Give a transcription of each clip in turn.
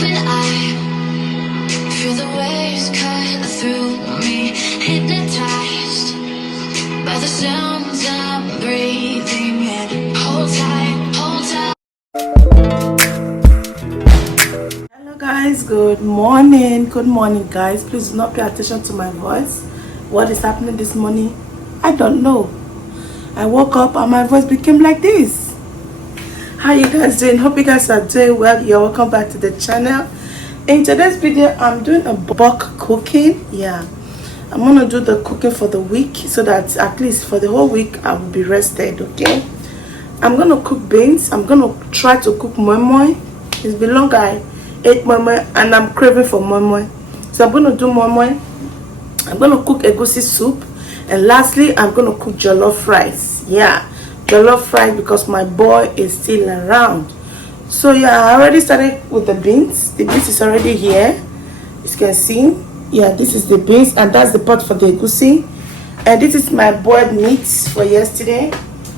open eye, feel the waves cut through me, hypnotized by the sounds I'm breathing in. Hold tight, hold tight. Hello guys, good morning guys. Please do not pay attention to my voice. What is happening this morning, I don't know. I woke up and my voice became like this. How you guys doing? Hope you guys are doing well. You're welcome back to the channel. In today's video, I'm doing a bulk cooking. Yeah, I'm gonna do the cooking for the week so that at least for the whole week I will be rested. Okay, I'm gonna cook beans. I'm gonna try to cook moi moi. It's been long I ate moi moi and I'm craving for moi moi, so I'm gonna do moi moi. I'm gonna cook egusi soup, and lastly I'm gonna cook jollof rice. Yeah, jollof rice because my boy is still around. So yeah, I already started with the beans. The beans is already here, as you can see. Yeah, this is the beans and that's the pot for the egusi, and this is my boiled meat for yesterday.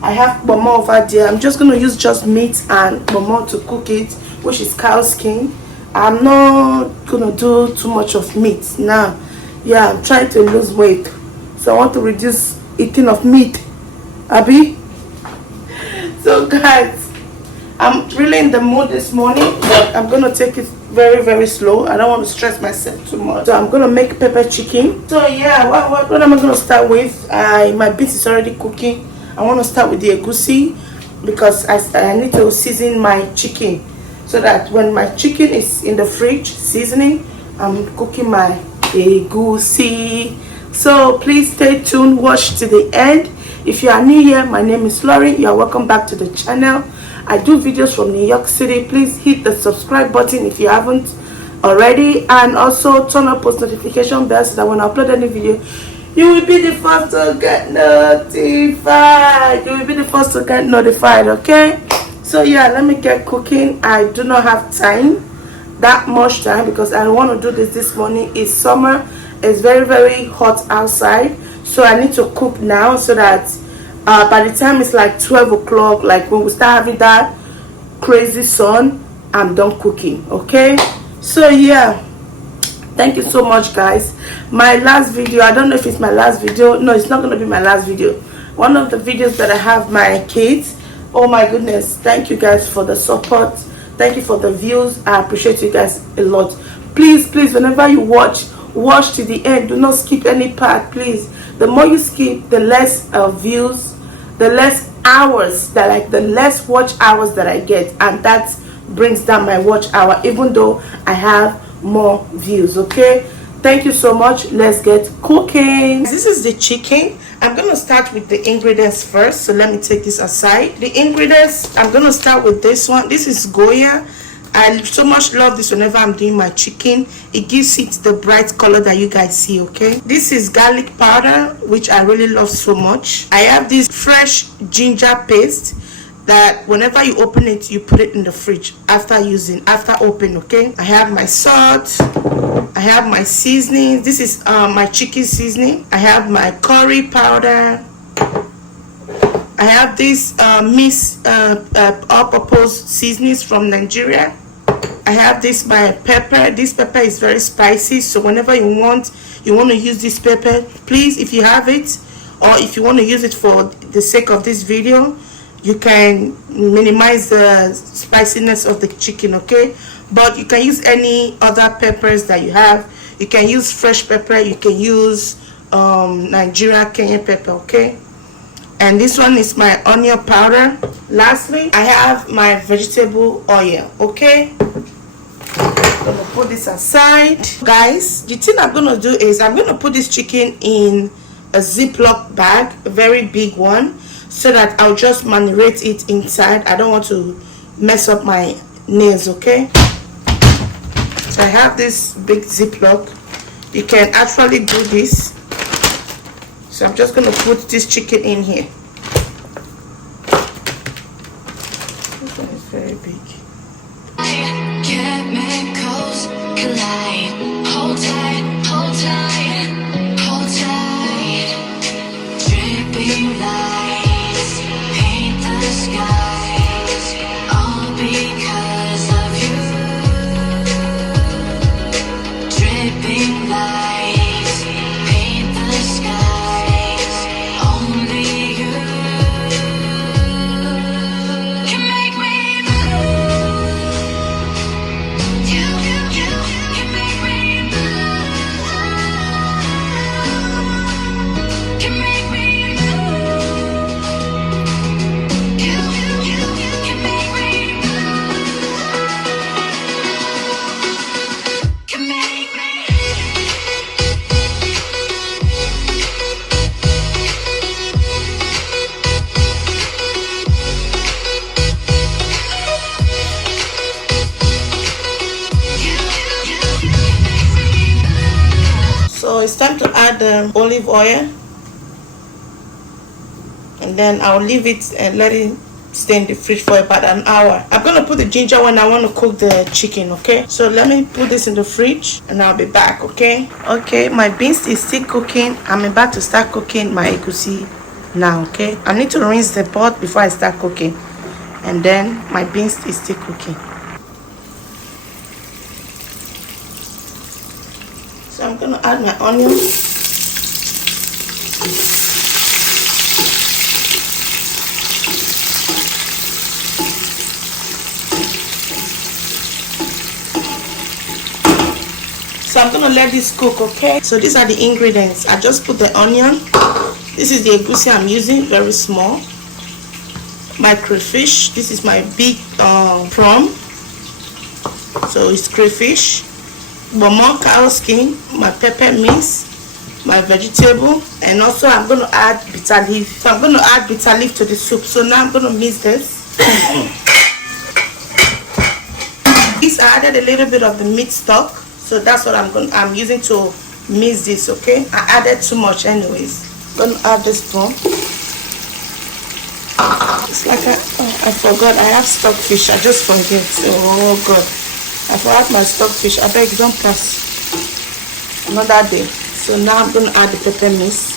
I have momo over there. I'm just gonna use just meat and momo to cook it, which is cow skin. I'm not gonna do too much of meat now. Yeah, I'm trying to lose weight, so I want to reduce eating of meat, Abby. So guys, I'm really in the mood this morning, but I'm gonna take it very slow. I don't want to stress myself too much, so I'm gonna make pepper chicken. So yeah, what am I gonna start with? My beans is already cooking. I want to start with the egusi because I need to season my chicken, so that when my chicken is in the fridge seasoning, I'm cooking my egusi. So please stay tuned, watch to the end. If you are new here, my name is Laureen. You are welcome back to the channel. I do videos from New York City. Please hit the subscribe button if you haven't already, and also turn on post notification bell so that when I upload any video, you will be the first to get notified. Okay, so yeah, let me get cooking. I do not have that much time because I want to do this morning. It's summer, it's very hot outside, so I need to cook now so that by the time it's like 12 o'clock, like when we start having that crazy sun, I'm done cooking. Okay, so yeah, thank you so much guys. My last video, I don't know if it's my last video. No, it's not going to be my last video. One of the videos that I have my kids. Oh my goodness, thank you guys for the support. Thank you for the views. I appreciate you guys a lot. Please whenever you watch to the end. Do not skip any part, please. The more you skip, the less views, the less hours the less watch hours that I get, and that brings down my watch hour even though I have more views. Okay, thank you so much. Let's get cooking. This is the chicken. I'm gonna start with the ingredients first, so let me take this aside. The ingredients, I'm gonna start with this one. This is Goya. I so much love this whenever I'm doing my chicken. It gives it the bright color that you guys see. Okay, this is garlic powder, which I really love so much. I have this fresh ginger paste that whenever you open it, you put it in the fridge after open. Okay, I have my salt, I have my seasoning. This is my chicken seasoning. I have my curry powder. I have this all-purpose seasonings from Nigeria. I have this my pepper. This pepper is very spicy, so whenever you want to use this pepper, please, if you have it, or if you want to use it for the sake of this video, you can minimize the spiciness of the chicken. Okay, but you can use any other peppers that you have. You can use fresh pepper, you can use Nigerian Kenyan pepper. Okay, and this one is my onion powder. Lastly, I have my vegetable oil. Okay, I'm gonna put this aside. Guys, the thing I'm gonna do is I'm gonna put this chicken in a Ziploc bag, a very big one, so that I'll just marinate it inside. I don't want to mess up my nails. Okay, so I have this big Ziploc. You can actually do this. So I'm just gonna put this chicken in here. This one is very big. Chemicals collide. Hold tight, hold tight, hold tight. Dripping lights paint the skies, all because of you. it's time to add the olive oil, and then I'll leave it and let it stay in the fridge for about an hour. I'm gonna put the ginger when I want to cook the chicken. Okay, so let me put this in the fridge and I'll be back. Okay, my beans is still cooking. I'm about to start cooking my egusi now. Okay, I need to rinse the pot before I start cooking, and then my beans is still cooking. So I'm gonna add my onion. So I'm gonna let this cook. Okay, so these are the ingredients. I just put the onion. This is the egusi I'm using, very small. My crayfish, this is my big prawn, so it's crayfish. Bomo cow skin, my pepper mix, my vegetable, and also I'm going to add bitter leaf. So I'm going to add bitter leaf to the soup. So now I'm going to mix this. This I added a little bit of the meat stock, so that's what I'm using to mix this. Okay, I added too much anyways. I'm going to add this prawn. It's like I forgot I have stockfish. I just forget. Oh god, I forgot my stockfish. I beg, don't pass another day. So now I'm going to add the pepper mix.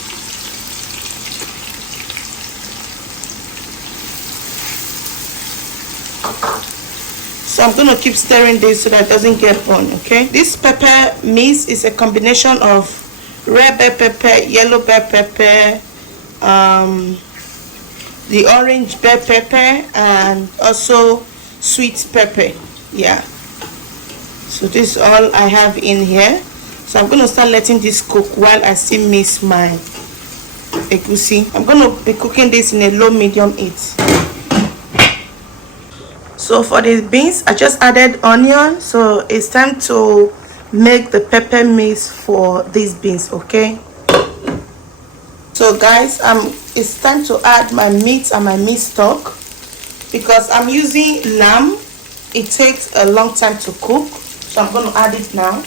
So I'm going to keep stirring this so that it doesn't get burnt. Okay, this pepper mix is a combination of red bell pepper, yellow bell pepper, the orange bell pepper, and also sweet pepper. Yeah, so this is all I have in here. So I'm going to start letting this cook while I still mix my egusi. I'm going to be cooking this in a low medium heat. So for the beans, I just added onion, so it's time to make the pepper mix for these beans. Okay, so guys, it's time to add my meat and my meat stock. Because I'm using lamb, it takes a long time to cook, so I'm going to add it now.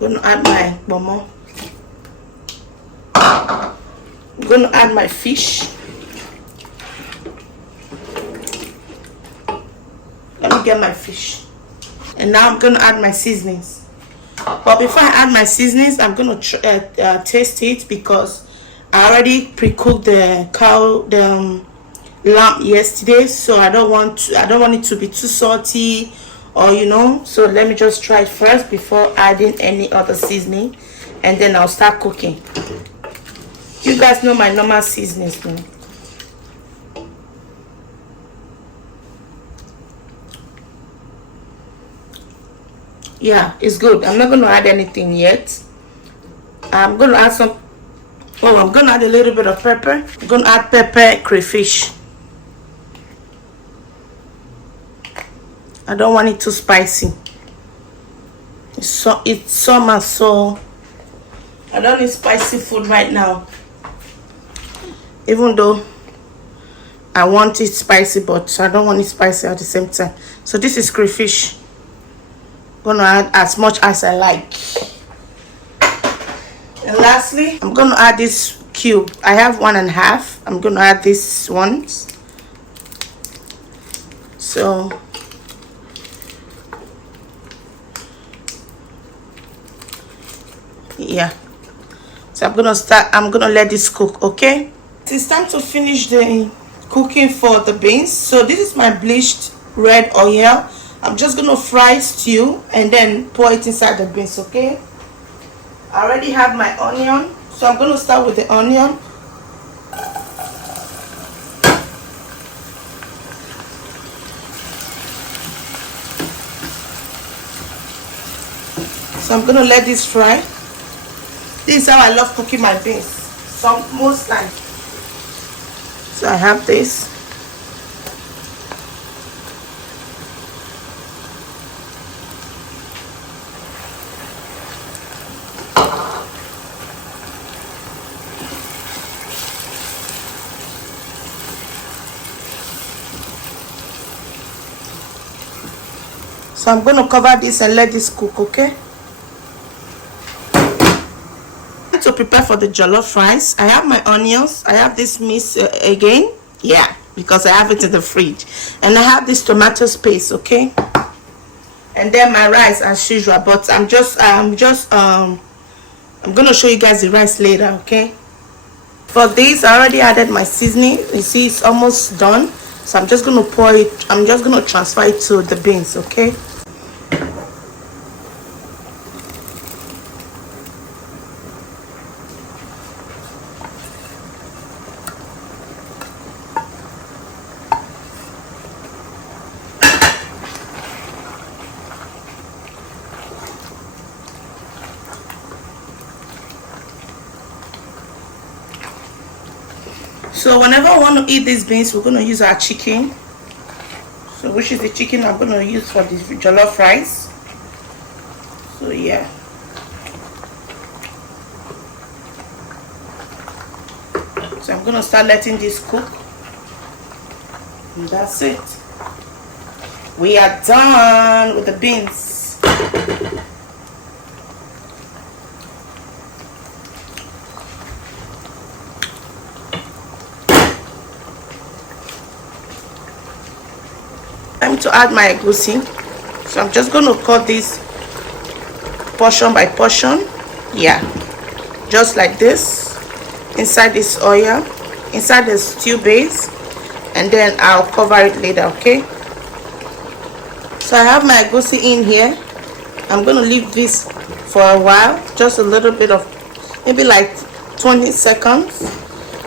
I'm going to add my bomo. I'm going to add my fish. Let me get my fish. And now I'm going to add my seasonings. But before I add my seasonings, I'm going to taste it, because I already pre-cooked the lamb yesterday, so I don't want it to be too salty, or so let me just try it first before adding any other seasoning, and then I'll start cooking. You guys know my normal seasonings now. Yeah, it's good. I'm not going to add anything yet. I'm going to add some. Oh, I'm going to add a little bit of pepper. I'm going to add pepper crayfish. I don't want it too spicy. It's summer, so I don't need spicy food right now. Even though I want it spicy, but I don't want it spicy at the same time. So this is crayfish. I'm gonna add as much as I like. And lastly, I'm gonna add this cube. I have 1.5. I'm gonna add this ones. So yeah, so I'm gonna let this cook. Okay, it's time to finish the cooking for the beans. So this is my bleached red oil. I'm just gonna fry stew and then pour it inside the beans. Okay, I already have my onion, so I'm gonna start with the onion. So I'm gonna let this fry. This is how I love cooking my beans, most time. So I have this. So I'm going to cover this and let this cook, okay? To prepare for the jollof rice, I have my onions. I have this mix again, yeah, because I have it in the fridge, and I have this tomato paste, okay? And then my rice as usual, but I'm gonna show you guys the rice later, okay? For this, I already added my seasoning. You see, it's almost done, so I'm just gonna pour it. I'm just gonna transfer it to the beans, okay? So whenever I want to eat these beans, we're going to use our chicken. So which is the chicken I'm going to use for this jollof rice. So yeah. So I'm going to start letting this cook. And that's it. We are done with the beans. Time to add my egusi. So I'm just going to cut this portion by portion, yeah, just like this, inside this oil, inside the stew base, and then I'll cover it later, okay? So I have my egusi in here. I'm going to leave this for a while, just a little bit of, maybe like 20 seconds,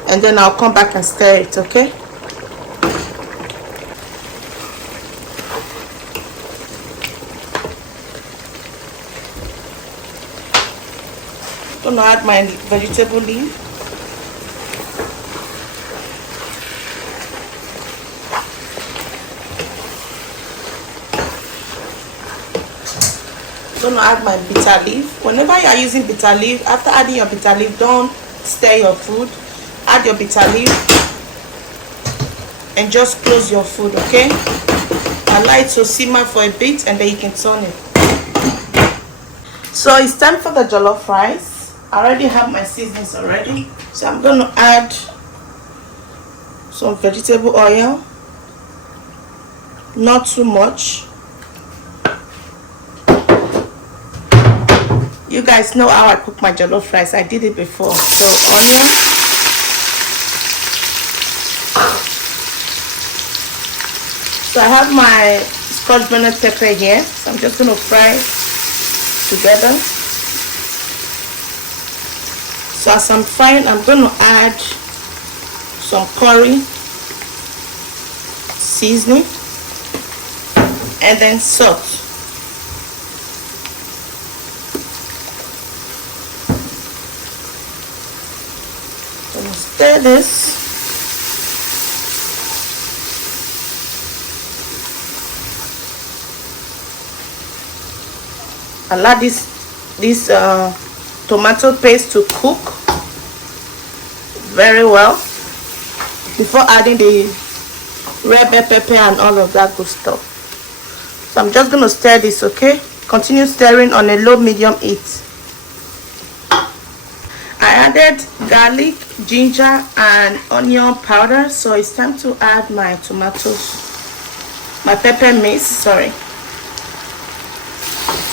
and then I'll come back and stir it, okay? I'm gonna add my vegetable leaf. I'm gonna add my bitter leaf. Whenever you are using bitter leaf, after adding your bitter leaf, don't stir your food. Add your bitter leaf and just close your food, okay? Allow it to simmer for a bit and then you can turn it. So it's time for the jollof rice. I already have my seasonings already, so I'm going to add some vegetable oil, not too much. You guys know how I cook my jollof rice. I did it before. So onion, so I have my scotch bonnet pepper here, so I'm just going to fry together. So as I'm frying, I'm going to add some curry seasoning and then salt. I'm going to stir this. Allow this tomato paste to cook very well before adding the red bell pepper and all of that good stuff. So I'm just going to stir this, okay? Continue stirring on a low medium heat. I added garlic, ginger and onion powder, so it's time to add my tomatoes, my pepper mix, sorry.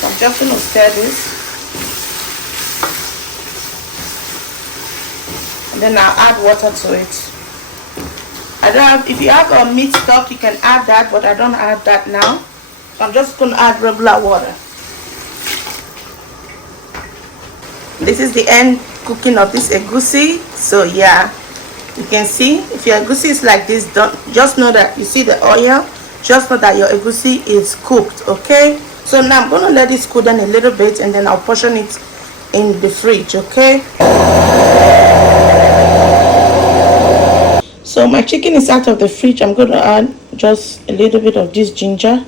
So I'm just going to stir this. Then I'll add water to it. I don't have, if you have a meat stock, you can add that, but I don't add that now. So I'm just going to add regular water. This is the end cooking of this egusi. So yeah, you can see if your egusi is like this, don't just know that you see the oil, just know that your egusi is cooked, okay? So now I'm going to let this cool down a little bit and then I'll portion it in the fridge, okay? So my chicken is out of the fridge. I'm going to add just a little bit of this ginger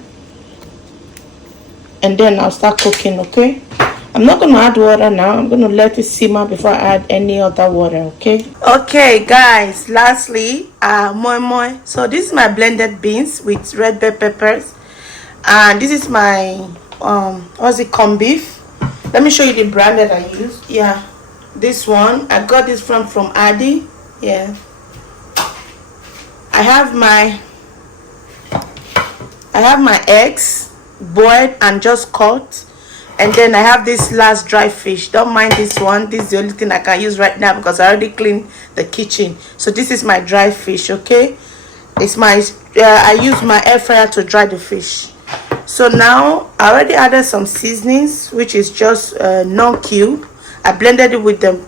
and then I'll start cooking, okay? I'm not going to add water now. I'm going to let it simmer before I add any other water, okay? Okay guys, lastly, moi moi. So this is my blended beans with red bell peppers And this is my what's it, corned beef. Let me show you the brand that I use. Yeah, this one I got this from Adi. Yeah, I have my eggs boiled and just cut, and then I have this last dry fish. Don't mind this one. This is the only thing I can use right now because I already cleaned the kitchen. So this is my dry fish. Okay, it's my I use my air fryer to dry the fish. So now I already added some seasonings, which is just non-cube. I blended it with the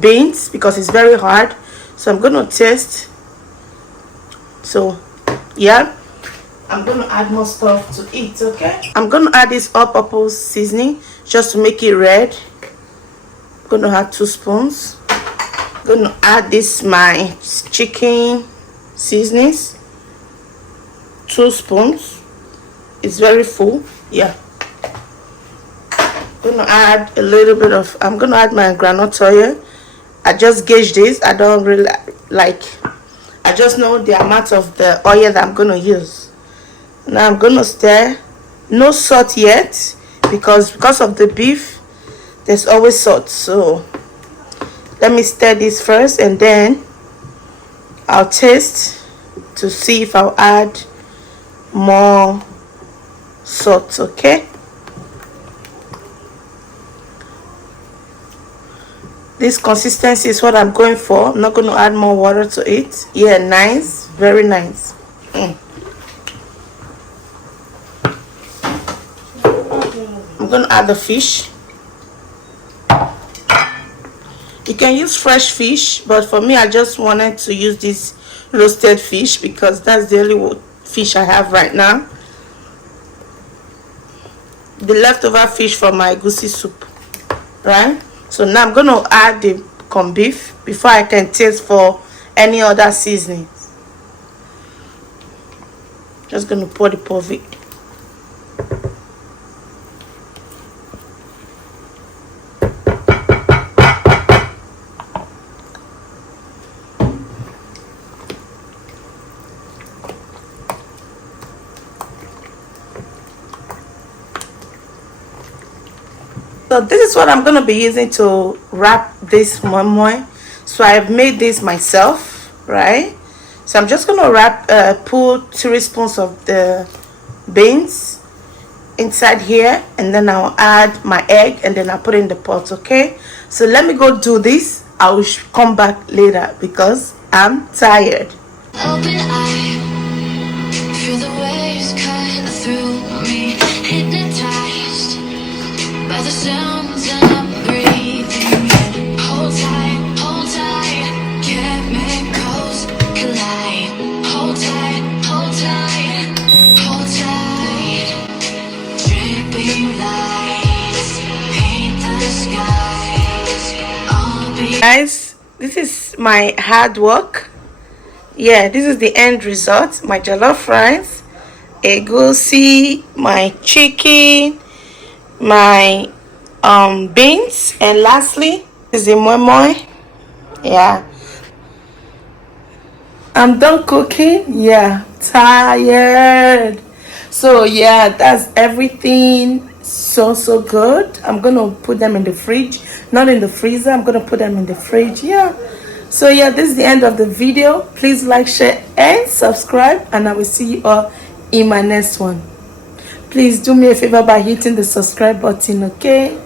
beans because it's very hard. So I'm gonna taste. So yeah, I'm gonna add more stuff to it. Okay, I'm gonna add this all-purpose seasoning just to make it red. I'm gonna add 2 spoons. I'm gonna add this my chicken seasonings, 2 spoons. It's very full. Yeah, I'm gonna add a little bit of, I'm gonna add my groundnut oil. I just gauge this. I don't really like, I just know the amount of the oil that I'm gonna use. Now I'm gonna stir. No salt yet because of the beef there's always salt. So let me stir this first and then I'll taste to see if I'll add more salt. Okay, this consistency is what I'm going for. I'm not going to add more water to it. Yeah, nice, very nice. I'm going to add the fish. You can use fresh fish, but for me I just wanted to use this roasted fish because that's the only fish I have right now. The leftover fish from my egusi soup, right? So now I'm going to add the corned beef before I can taste for any other seasonings. Just going to pour the pot of it. So this is what I'm going to be using to wrap this moi moi. So I've made this myself, right? So I'm just going to wrap, put 3 spoons of the beans inside here, and then I'll add my egg and then I'll put it in the pot. Okay, so let me go do this. I will come back later because I'm tired. Open eye, feel the waves cut through me, hypnotized by the sounds I'm breathing in. Hold tight, chemicals collide. Hold tight, hold tight. Dripping lights paint the skies. I'll be Guys, this is my hard work. Yeah, this is the end result. My jollof rice, egusi, my chicken, my beans, and lastly is the moi moi. Yeah, I'm done cooking. Yeah, tired. So yeah, that's everything. So good. I'm gonna put them in the fridge, not in the freezer. I'm gonna put them in the fridge. Yeah. So yeah, this is the end of the video. Please like, share, and subscribe, and I will see you all in my next one. Please do me a favor by hitting the subscribe button. Okay.